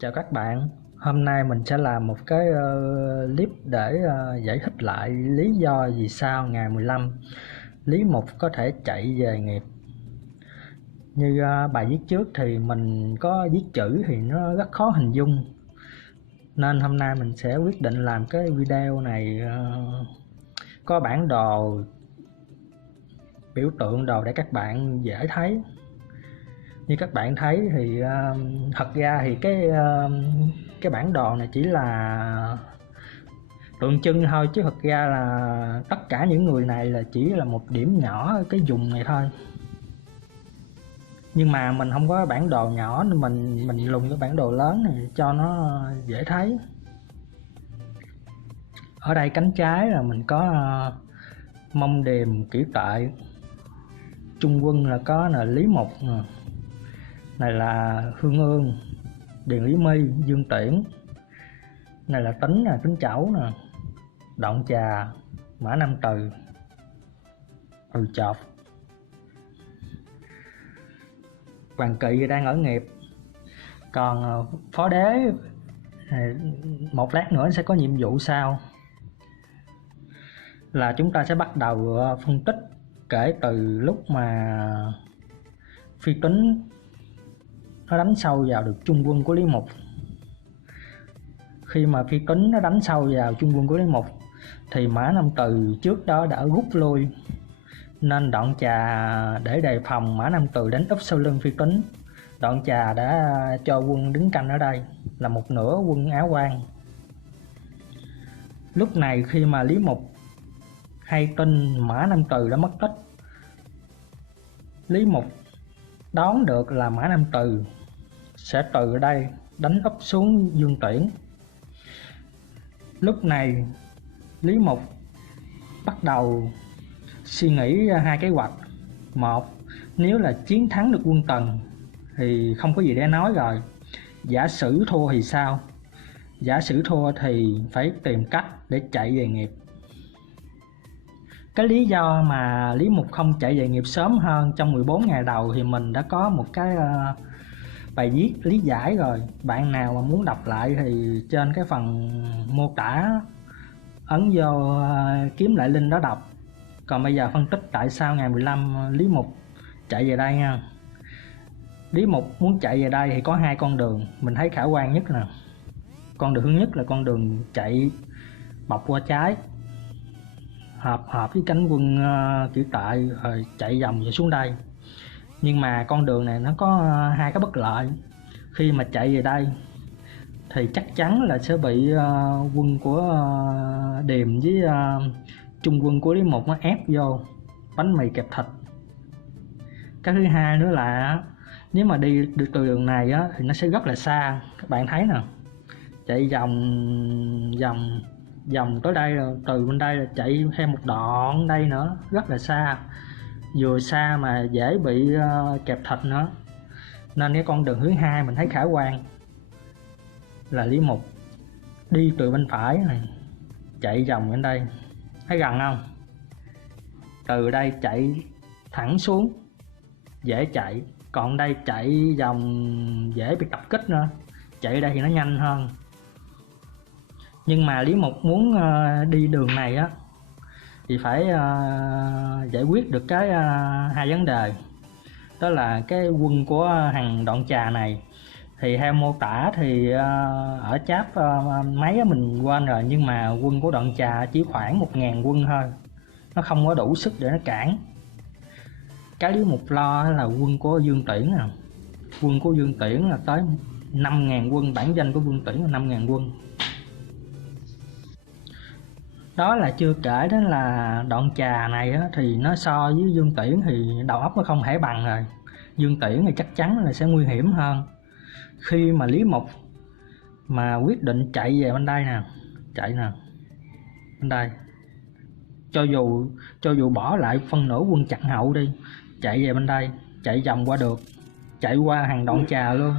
Chào các bạn, hôm nay mình sẽ làm một cái clip để giải thích lại lý do vì sao ngày 15 Lý Mục có thể chạy về nghiệp. Như bài viết trước thì mình có viết chữ thì nó rất khó hình dung, nên hôm nay mình sẽ quyết định làm cái video này có bản đồ, biểu tượng đồ để các bạn dễ thấy. Như các bạn thấy thì thật ra thì cái bản đồ này chỉ là tượng trưng thôi, chứ thực ra là tất cả những người này là chỉ là một điểm nhỏ ở cái vùng này thôi. Nhưng mà mình không có bản đồ nhỏ nên mình lùng cái bản đồ lớn này cho nó dễ thấy. Ở đây cánh trái là mình có Mông Điềm, Kỷ Tệ. Trung quân là có là Lý Mục, này là Hương Ương, Điền Lý My, Dương Tiễn, này là Tính Chẩu nè, Động Trà, Mã Nam Từ, Chọt. Hoàng Kỵ đang ở nghiệp. Còn Phó Đế một lát nữa sẽ có nhiệm vụ sau, là chúng ta sẽ bắt đầu phân tích kể từ lúc mà Phi Tính nó đánh sâu vào được trung quân của Lý Mục. Khi mà Phi Tính nó đánh sâu vào trung quân của Lý Mục thì Mã Nam Từ trước đó đã rút lui, nên Đoạn Trà để đề phòng Mã Nam Từ đánh úp sau lưng Phi Tính, Đoạn Trà đã cho quân đứng canh ở đây là một nửa quân Áo Quan. Lúc này khi mà Lý Mục hay tin Mã Nam Từ đã mất tích, Lý Mục đoán được là Mã Nam Từ sẽ từ đây đánh úp xuống Dương Tiễn. Lúc này Lý Mục bắt đầu suy nghĩ hai kế hoạch. Một, nếu là chiến thắng được quân Tần thì không có gì để nói rồi. Giả sử thua thì sao? Giả sử thua thì phải tìm cách để chạy về nghiệp. Cái lý do mà Lý Mục không chạy về nghiệp sớm hơn trong 14 ngày đầu thì mình đã có một cái bài viết lý giải rồi. Bạn nào mà muốn đọc lại thì trên cái phần mô tả ấn vô kiếm lại link đó đọc. Còn bây giờ phân tích tại sao ngày 15 Lý Mục chạy về đây nha. Lý Mục muốn chạy về đây thì có hai con đường mình thấy khả quan nhất nè. Con đường thứ nhất là con đường chạy bọc qua trái, hợp với cánh quân Kỷ Tệ rồi chạy vòng về xuống đây. Nhưng mà con đường này nó có hai cái bất lợi. Khi mà chạy về đây thì chắc chắn là sẽ bị quân của Điềm với trung quân của Lý Mục nó ép vô bánh mì kẹp thịt. Cái thứ hai nữa là nếu mà đi được từ đường này á, thì nó sẽ rất là xa. Các bạn thấy nè, chạy vòng tới đây rồi, từ bên đây là chạy thêm một đoạn đây nữa, rất là xa. Vừa xa mà dễ bị kẹp thịt nữa. Nên cái con đường thứ hai mình thấy khả quan là Lý Mục đi từ bên phải này, chạy vòng bên đây, thấy gần không? Từ đây chạy thẳng xuống dễ chạy, còn đây chạy vòng dễ bị tập kích nữa. Chạy đây thì nó nhanh hơn. Nhưng mà Lý Mục muốn đi đường này á thì phải giải quyết được cái hai vấn đề. Đó là cái quân của thằng Đoạn Trà này thì theo mô tả thì ở cháp mấy mình quên rồi, nhưng mà quân của Đoạn Trà chỉ khoảng 1000 quân thôi, nó không có đủ sức để nó cản. Cái Lý Mục lo là quân của Dương Tiễn nè. Quân của Dương Tiễn là tới 5000 quân, bản danh của Dương Tiễn là 5000 quân. Đó là chưa kể đến là Đoạn Trà này á, thì nó so với Dương Tiễn thì đầu óc nó không thể bằng rồi. Dương Tiễn thì chắc chắn là sẽ nguy hiểm hơn. Khi mà Lý Mục mà quyết định chạy về bên đây nè, chạy nè, bên đây, cho dù bỏ lại phân nửa quân chặn hậu đi, chạy về bên đây, chạy vòng qua được, chạy qua hàng Đoạn Trà luôn.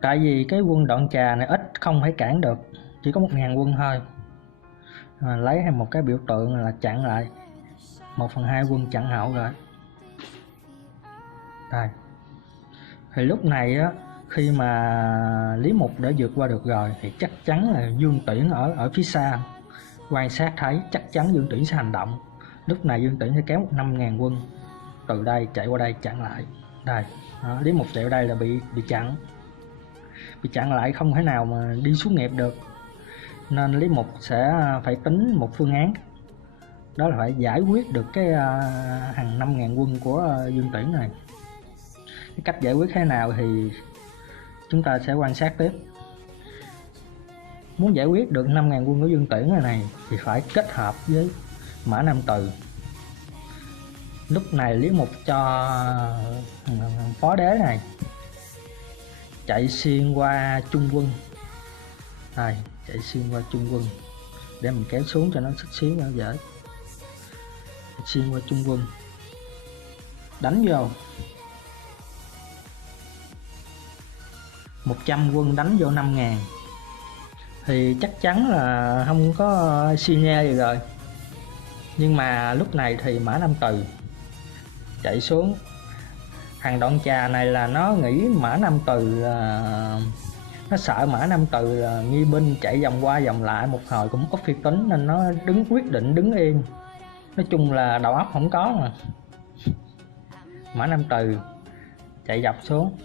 Tại vì cái quân Đoạn Trà này ít, không thể cản được, chỉ có 1000 quân thôi. Lấy thêm một cái biểu tượng là chặn lại 1/2 quân chặn hậu rồi đây. Thì lúc này á Khi mà Lý Mục đã vượt qua được rồi thì chắc chắn là Dương Tuyển ở phía xa quan sát thấy, chắc chắn Dương Tuyển sẽ hành động. Lúc này Dương Tuyển sẽ kéo 5.000 quân từ đây chạy qua đây chặn lại. Đây, Lý Mục chạy qua đây là bị chặn lại, không thể nào mà đi xuống nghiệp được. Nên Lý Mục sẽ phải tính một phương án, đó là phải giải quyết được cái hàng 5.000 quân của Dương Tuyển này. Cái cách giải quyết thế nào thì chúng ta sẽ quan sát tiếp. Muốn giải quyết được 5.000 quân của Dương Tuyển này thì phải kết hợp với Mã Nam Từ. Lúc này Lý Mục cho Phó Đế này chạy xuyên qua Trung quân. Đây, chạy xuyên qua Trung quân để mình kéo xuống cho nó xích xíu nữa dễ. Xuyên qua Trung quân, đánh vô 100 quân đánh vô 5.000 thì chắc chắn là không có xi nhê gì rồi. Nhưng mà lúc này thì Mã Nam Từ chạy xuống. Thằng Đoạn Trà này là nó nghĩ Mã Nam Từ là nó sợ Mã Nam Từ là nghi binh chạy vòng qua vòng lại một hồi cũng có phi tính, nên nó quyết định đứng yên. Nói chung là đầu óc không có mà. Mã Nam Từ chạy dọc xuống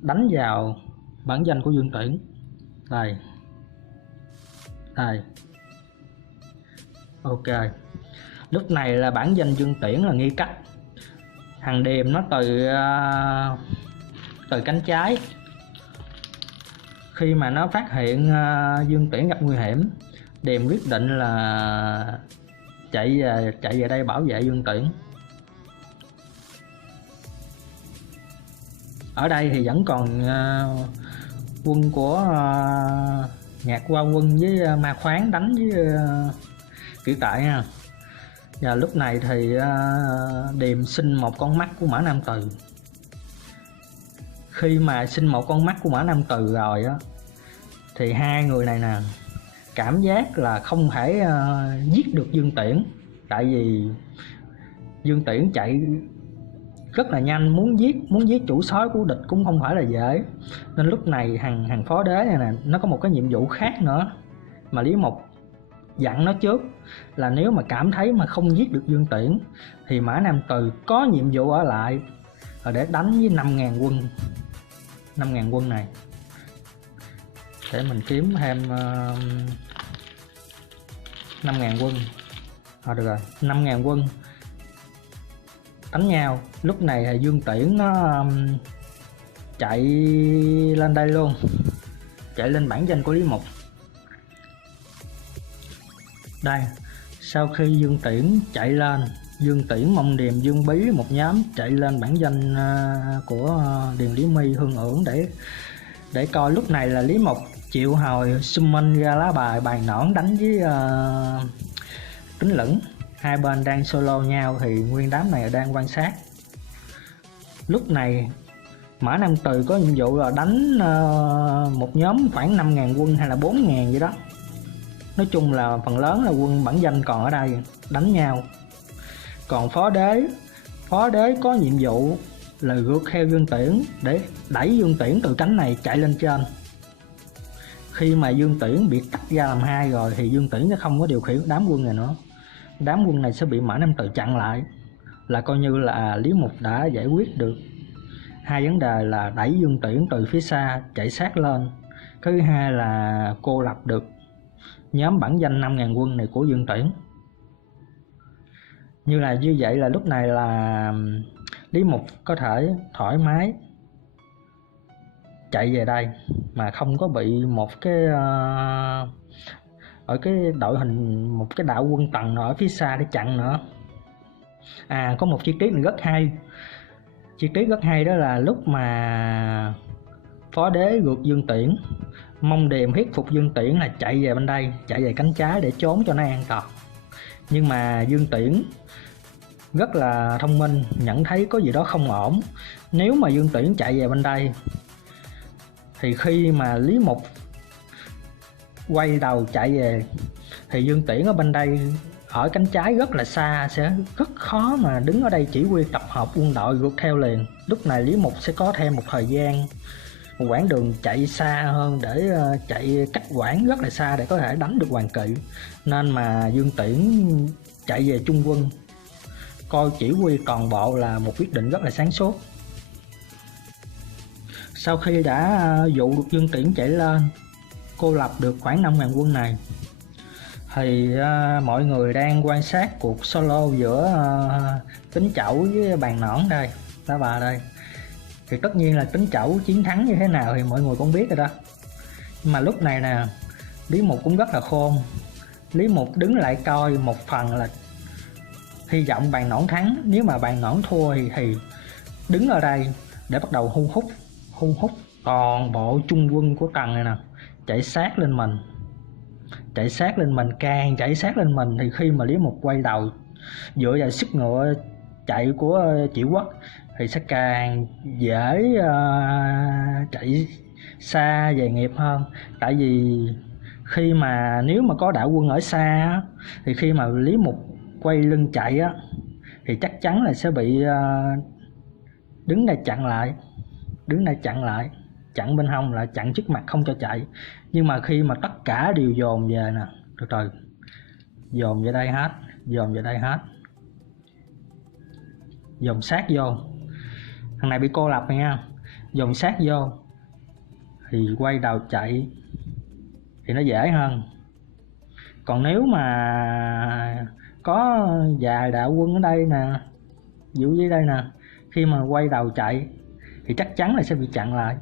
đánh vào bản danh của Dương Tuyển. Đây, ok. Lúc này là bản danh Dương Tuyển là nghi cách. Thằng Điềm nó từ cánh trái. Khi mà nó phát hiện Dương Tuyển gặp nguy hiểm, Điềm quyết định là chạy về đây bảo vệ Dương Tuyển. Ở đây thì vẫn còn quân của Nhạc Qua Quân với Ma Khoáng đánh với Kiểu Tại nha. Và lúc này thì Điềm xin một con mắt của Mã Nam Từ. Khi mà xin một con mắt của Mã Nam Từ rồi á thì hai người này nè cảm giác là không thể giết được Dương Tuyển. Tại vì Dương Tuyển chạy rất là nhanh, muốn giết chủ soái của địch cũng không phải là dễ. Nên lúc này thằng Phó Đế này nè, nó có một cái nhiệm vụ khác nữa mà Lý Mục dặn nó trước, là nếu mà cảm thấy mà không giết được Dương Tuyển thì Mã Nam Từ có nhiệm vụ ở lại để đánh với 5.000 quân. 5.000 quân này để mình kiếm thêm 5.000 quân. Được rồi, 5.000 quân đánh nhau. Lúc này Dương Tuyển nó chạy lên đây luôn, chạy lên bản danh của Lý Mục. Đây, sau khi Dương Tuyển chạy lên, Dương Tuyển, Mông Điềm, Dương Bí một nhóm chạy lên bản danh của Điền Lý My, Hương Ưởng để coi. Lúc này là Lý Mục triệu hồi summon ra lá bài nõn đánh với Tính Lửng. Hai bên đang solo nhau thì nguyên đám này đang quan sát. Lúc này Mã Nam Từ có nhiệm vụ là đánh một nhóm khoảng 5.000 quân hay là 4.000 vậy đó. Nói chung là phần lớn là quân bản danh còn ở đây đánh nhau. Còn Phó Đế có nhiệm vụ là rượt theo Dương Tuyển để đẩy Dương Tuyển từ cánh này chạy lên trên. Khi mà Dương Tuyển bị tách ra làm hai rồi thì Dương Tuyển sẽ không có điều khiển đám quân này nữa. Đám quân này sẽ bị Mã Nam Từ chặn lại, là coi như là Lý Mục đã giải quyết được hai vấn đề là đẩy Dương Tuyển từ phía xa chạy sát lên. Thứ hai là cô lập được nhóm bản danh 5.000 quân này của Dương Tuyển. Như vậy là lúc này là Lý Mục có thể thoải mái chạy về đây mà không có bị một cái ở cái đội hình, một cái đạo quân tần ở phía xa để chặn nữa. Có một chi tiết này rất hay. Chi tiết rất hay đó là lúc mà Phó Đế rượt Dương Tuyển, Mông Điềm thuyết phục Dương Tuyển là chạy về bên đây, chạy về cánh trái để trốn cho nó an toàn. Nhưng mà Dương Tuyển rất là thông minh, nhận thấy có gì đó không ổn. Nếu mà Dương Tuyển chạy về bên đây thì khi mà Lý Mục quay đầu chạy về thì Dương Tuyển ở bên đây, ở cánh trái rất là xa, sẽ rất khó mà đứng ở đây chỉ huy tập hợp quân đội rút theo liền. Lúc này Lý Mục sẽ có thêm một thời gian, một quãng đường chạy xa hơn để chạy cách quãng rất là xa để có thể đánh được Hoàng Kỵ. Nên mà Dương Tiễn chạy về trung quân, coi chỉ huy toàn bộ là một quyết định rất là sáng suốt. Sau khi đã dụ được Dương Tiễn chạy lên, cô lập được khoảng 5.000 quân này, thì mọi người đang quan sát cuộc solo giữa Tính Chẩu với Bàn Nõn đây, Tá Bà đây. Thì tất nhiên là Tính Chẩu chiến thắng như thế nào thì mọi người cũng biết rồi đó. Nhưng mà lúc này nè, Lý Mục cũng rất là khôn. Lý Mục đứng lại coi, một phần là hy vọng Bàn Nõn thắng, nếu mà Bàn Nõn thua thì đứng ở đây để bắt đầu hun hút toàn bộ trung quân của Tần này nè, chạy sát lên mình, càng chạy sát lên mình thì khi mà Lý Mục quay đầu dựa vào sức ngựa chạy của Triệu Quốc thì sẽ càng dễ chạy xa về nghiệp hơn. Tại vì khi mà nếu mà có đạo quân ở xa thì khi mà Lý Mục quay lưng chạy thì chắc chắn là sẽ bị đứng đây chặn lại, chặn bên hông là chặn trước mặt không cho chạy. Nhưng mà khi mà tất cả đều dồn về nè, từ dồn về đây hết, dồn sát vô, thằng này bị cô lập rồi nha, dồn sát vô thì quay đầu chạy thì nó dễ hơn. Còn nếu mà có vài đạo quân ở đây nè, dụ dưới đây nè, khi mà quay đầu chạy thì chắc chắn là sẽ bị chặn lại.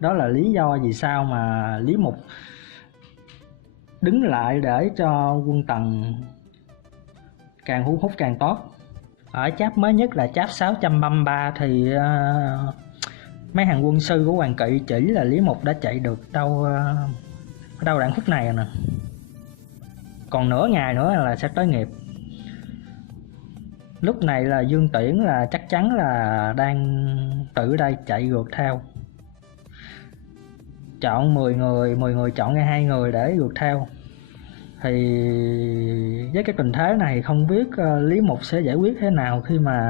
Đó là lý do vì sao mà Lý Mục đứng lại để cho quân Tần càng hút càng tốt. Ở cháp mới nhất là cháp 633 thì mấy hàng quân sư của Hoàng Kỵ chỉ là Lý Mục đã chạy được đâu đoạn khúc này nè, còn nửa ngày nữa là sẽ tới nghiệp. Lúc này là Dương Tiễn là chắc chắn là đang tự đây chạy ngược theo, chọn 10 người chọn ra 2 người để ngược theo. Thì với cái tình thế này không biết Lý Mục sẽ giải quyết thế nào khi mà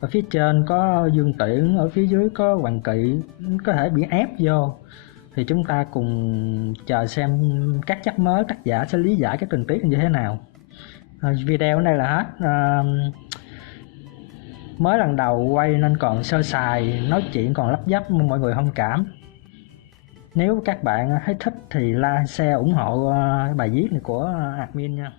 ở phía trên có Dương Tiễn, ở phía dưới có Hoàng Kỵ có thể bị ép vô. Thì chúng ta cùng chờ xem các chap mới tác giả sẽ lý giải cái tình tiết như thế nào. Video ở đây là hết. Mới lần đầu quay nên còn sơ sài, nói chuyện còn lắp bắp, mong mọi người thông cảm. Nếu các bạn thấy thích thì like, share, ủng hộ bài viết này của admin nha.